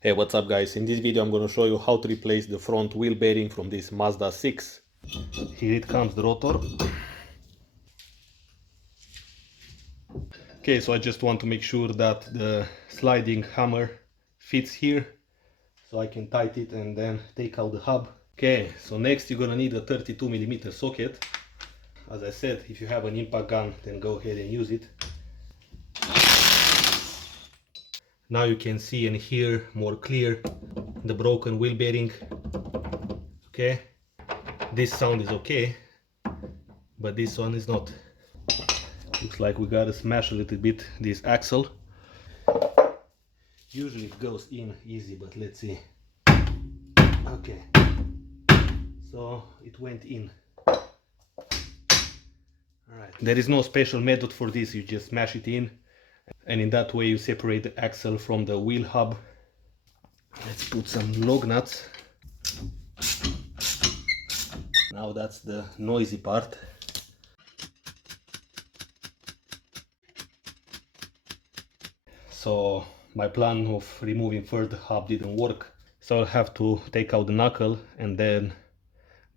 Hey, what's up guys? In this video I'm going to show you how to replace the front wheel bearing from this Mazda 6. Here it comes, the rotor. Okay, so I just want to make sure that the sliding hammer fits here so I can tighten it and then take out the hub. Okay, so next you're going to need a 32mm socket. As I said, if you have an impact gun, then go ahead and use it. Now you can see and hear more clear the broken wheel bearing. Okay, this sound is okay, but this one is not. Looks like we gotta smash a little bit this axle. Usually it goes in easy, but let's see. Okay, so it went in. Alright, there is no special method for this, you just smash it in, and in that way you separate the axle from the wheel hub. Let's put some lug nuts. Now that's the noisy part. So my plan of removing first the hub didn't work, so I'll have to take out the knuckle and then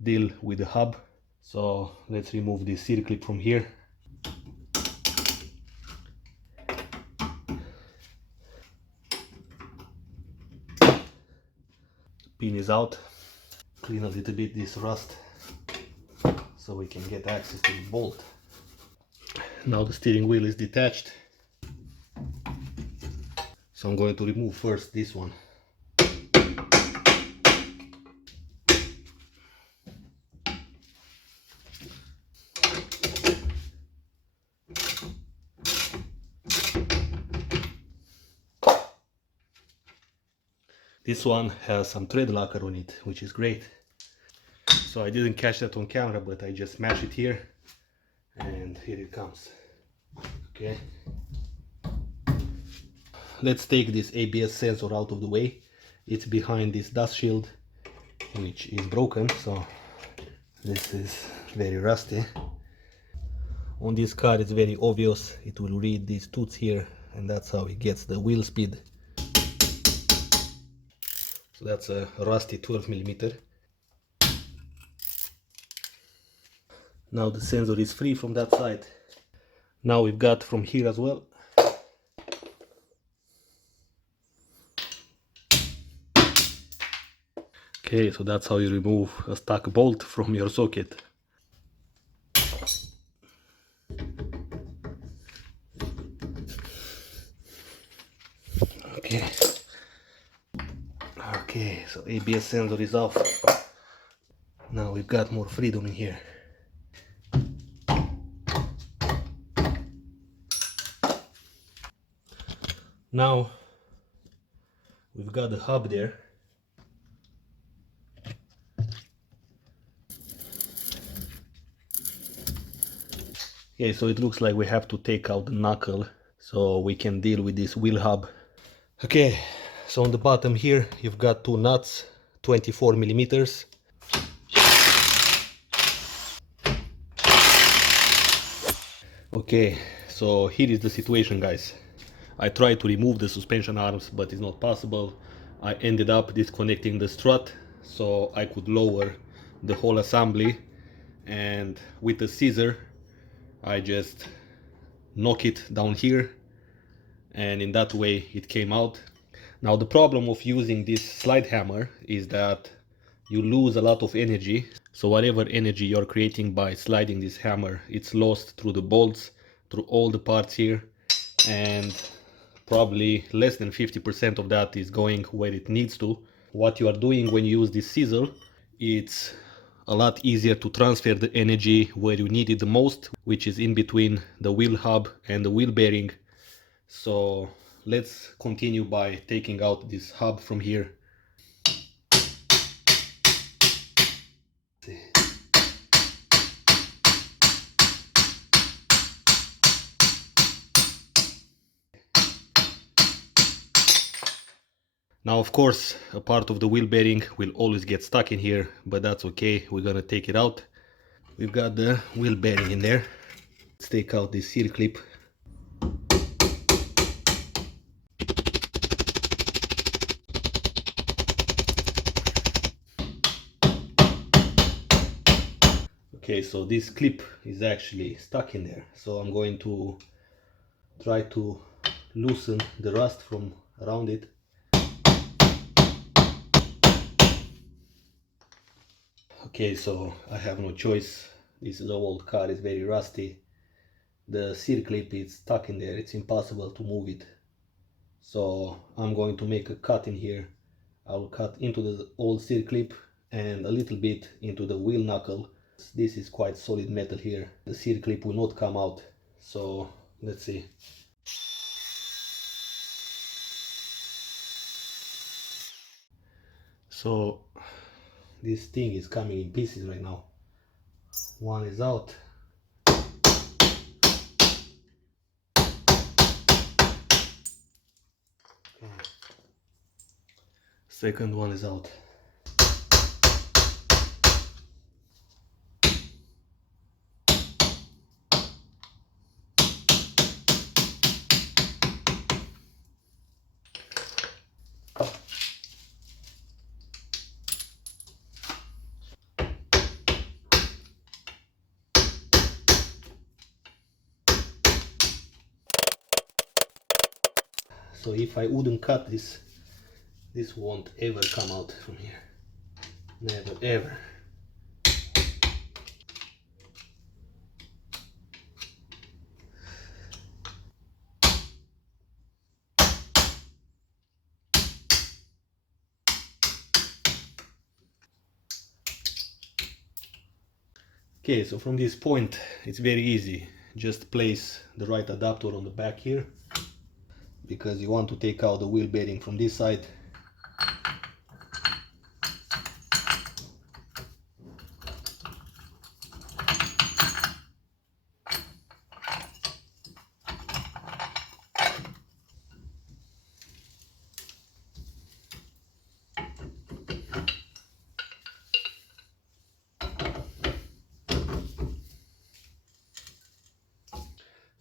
deal with the hub. So let's remove this CIRCLIP from here. Pin is out. Clean a little bit this rust so we can get access to the bolt. Now the steering wheel is detached, so I'm going to remove first this one. This one has some thread locker on it, which is great. So I didn't catch that on camera, but I just smashed it here, and here it comes. Okay. Let's take this ABS sensor out of the way. It's behind this dust shield, which is broken, so this is very rusty. On this car it's very obvious, it will read these tooths here, and that's how it gets the wheel speed. So that's a rusty 12mm. Now the sensor is free from that side. Now we've got from here as well. Okay, so that's how you remove a stuck bolt from your socket. Okay. Okay, so ABS sensor is off. Now we've got more freedom in here. Now we've got the hub there. Okay, so it looks like we have to take out the knuckle so we can deal with this wheel hub. Okay, so on the bottom here you've got two nuts, 24mm. Okay, so here is the situation, guys. I tried to remove the suspension arms, but it's not possible. I ended up disconnecting the strut so I could lower the whole assembly, and with the scissor I just knock it down here, and in that way it came out. Now the problem of using this slide hammer is that you lose a lot of energy. So whatever energy you're creating by sliding this hammer, it's lost through the bolts, through all the parts here, and probably less than 50% of that is going where it needs to. What you are doing when you use this scissor, it's a lot easier to transfer the energy where you need it the most, which is in between the wheel hub and the wheel bearing. So let's continue by taking out this hub from here. Now of course a part of the wheel bearing will always get stuck in here, but that's okay, we're gonna take it out. We've got the wheel bearing in there. Let's take out this CIRCLIP. Okay, so this clip is actually stuck in there, so I'm going to try to loosen the rust from around it. Okay, so I have no choice. This is an old car, it's very rusty. The CIRCLIP is stuck in there, it's impossible to move it. So I'm going to make a cut in here. I'll cut into the old CIRCLIP and a little bit into the wheel knuckle. This is quite solid metal here. The CIRCLIP will not come out. So let's see. So this thing is coming in pieces right now. One is out. Okay. Second one is out. So if I wouldn't cut this, this won't ever come out from here. Never ever. Okay, so from this point it's very easy. Just place the right adapter on the back here, because you want to take out the wheel bearing from this side.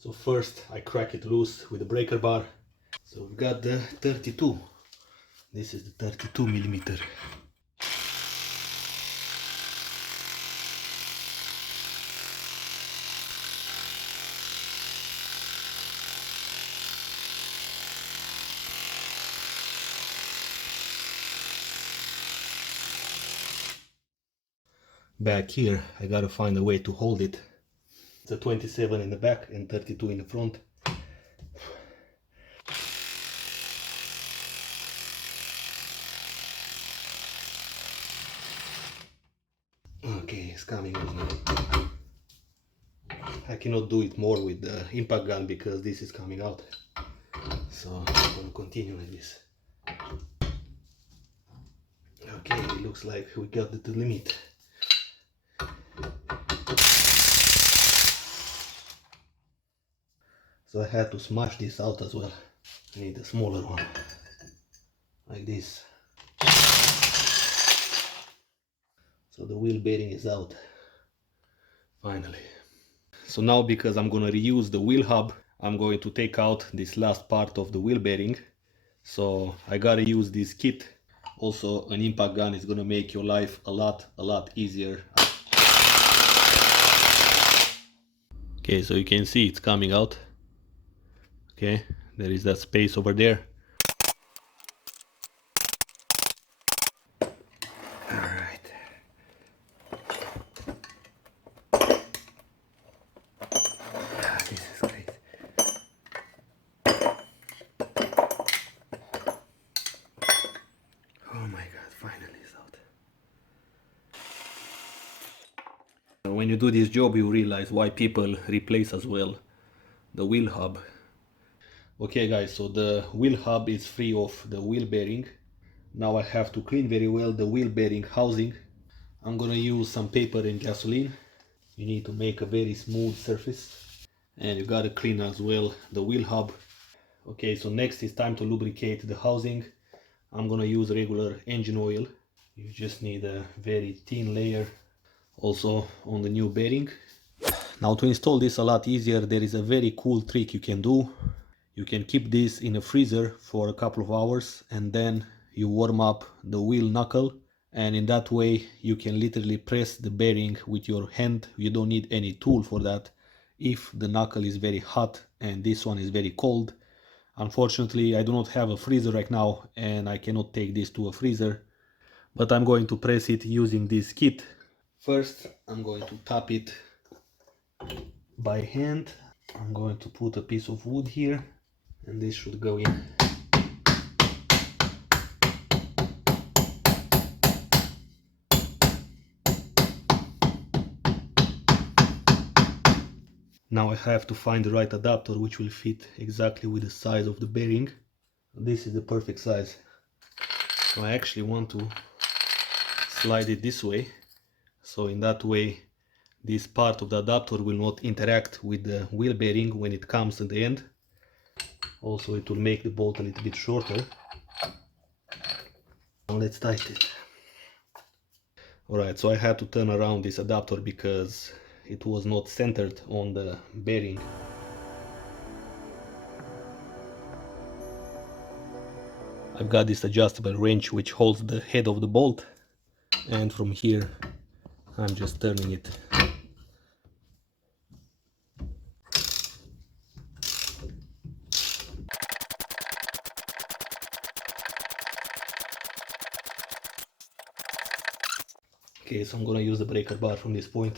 So first I crack it loose with a breaker bar. So we've got the 32. This is the 32 millimeter. Back here I gotta find a way to hold it. It's a 27 in the back and 32 in the front. Okay, it's coming out. I cannot do it more with the impact gun because this is coming out. So I'm gonna continue like this. Okay, it looks like we got the limit. So I had to smash this out as well. I need a smaller one, like this. So the wheel bearing is out, finally. So now, because I'm gonna reuse the wheel hub, I'm going to take out this last part of the wheel bearing. So I gotta use this kit. Also, an impact gun is gonna make your life a lot easier. Okay, so you can see it's coming out. Okay, there is that space over there. Alright. This is great. Oh my god, finally it's out. When you do this job, you realize why people replace as well the wheel hub. Okay guys, so the wheel hub is free of the wheel bearing. Now I have to clean very well the wheel bearing housing. I'm gonna use some paper and gasoline. You need to make a very smooth surface. And you gotta clean as well the wheel hub. Okay, so next is time to lubricate the housing. I'm gonna use regular engine oil. You just need a very thin layer. Also on the new bearing. Now to install this a lot easier, there is a very cool trick you can do. You can keep this in a freezer for a couple of hours and then you warm up the wheel knuckle and in that way you can literally press the bearing with your hand. You don't need any tool for that if the knuckle is very hot and this one is very cold. Unfortunately, I do not have a freezer right now and I cannot take this to a freezer, but I'm going to press it using this kit. First, I'm going to tap it by hand. I'm going to put a piece of wood here and this should go in. Now I have to find the right adapter which will fit exactly with the size of the bearing. This is the perfect size. So I actually want to slide it this way, so in that way this part of the adapter will not interact with the wheel bearing when it comes at the end. Also it will make the bolt a little bit shorter. Now let's tighten it. Alright, so I had to turn around this adapter because it was not centered on the bearing. I've got this adjustable wrench which holds the head of the bolt, and from here I'm just turning it. Okay, so I'm gonna use the breaker bar from this point.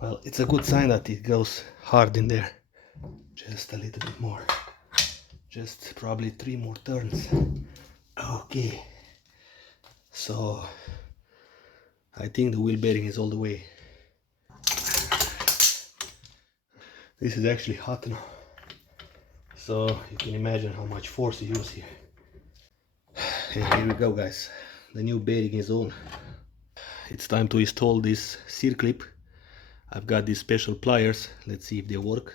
Well, it's a good sign that it goes hard in there. Just a little bit more. Just probably 3 more turns. Okay. So I think the wheel bearing is all the way. This is actually hot now. So you can imagine how much force you use here. And here we go, guys. The new bearing is on. It's time to install this CIRCLIP. I've got these special pliers. Let's see if they work.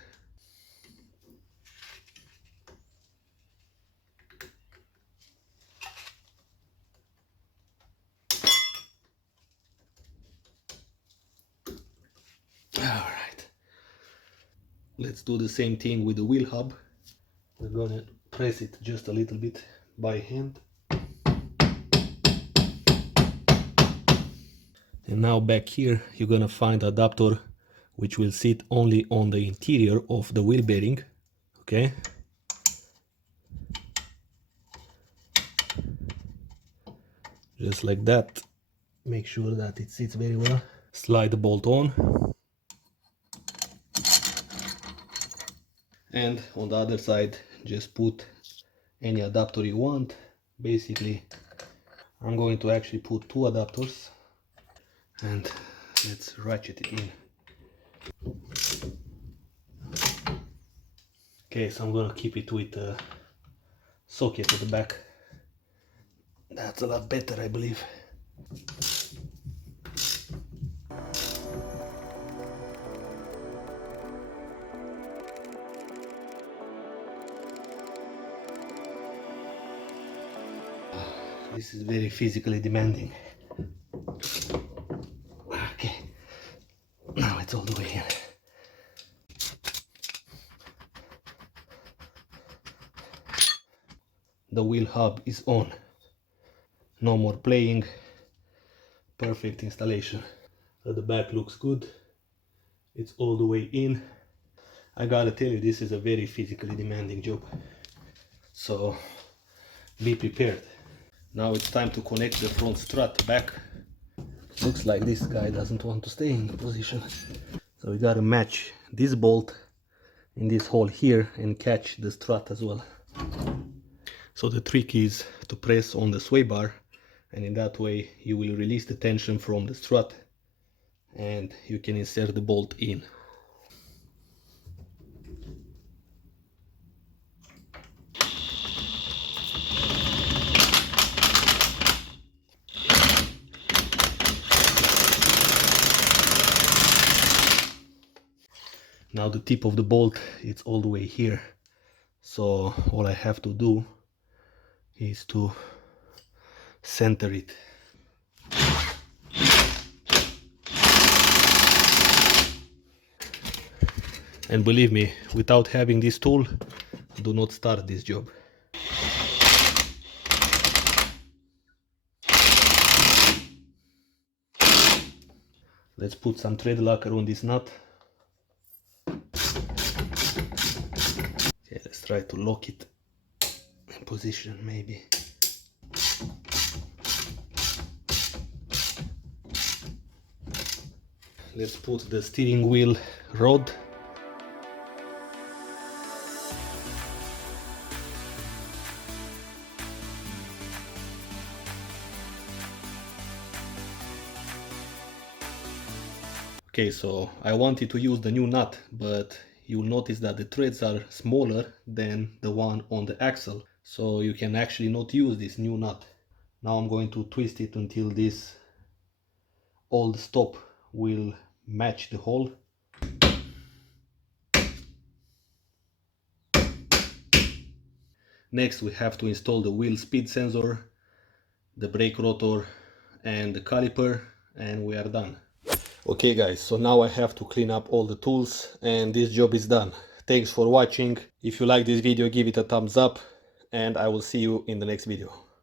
Alright. Let's do the same thing with the wheel hub. We're gonna press it just a little bit by hand. And now back here you're gonna find an adapter which will sit only on the interior of the wheel bearing. Okay. Just like that. Make sure that it sits very well. Slide the bolt on. And on the other side just put any adapter you want. Basically I'm going to actually put 2 adapters. And let's ratchet it in. Okay, so I'm gonna keep it with a socket at the back. That's a lot better, I believe. This is very physically demanding. Okay, now it's all the way in. The wheel hub is on. No more playing. Perfect installation. So the back looks good. It's all the way in. I gotta tell you, this is a very physically demanding job. So be prepared. Now it's time to connect the front strut back. Looks like this guy doesn't want to stay in the position. So we gotta match this bolt in this hole here and catch the strut as well. So the trick is to press on the sway bar, and in that way you will release the tension from the strut and you can insert the bolt in. Now the tip of the bolt, it's all the way here. So all I have to do is to center it. And believe me, without having this tool, do not start this job. Let's put some thread locker on this nut. Okay, let's try to lock it in position maybe. Let's put the steering wheel rod. Okay, so I wanted to use the new nut, but you'll notice that the threads are smaller than the one on the axle. So you can actually not use this new nut. Now I'm going to twist it until this old stop will match the hole. Next we have to install the wheel speed sensor, the brake rotor and the caliper, and we are done. Okay guys, so now I have to clean up all the tools and this job is done. Thanks for watching. If you like this video, give it a thumbs up and I will see you in the next video.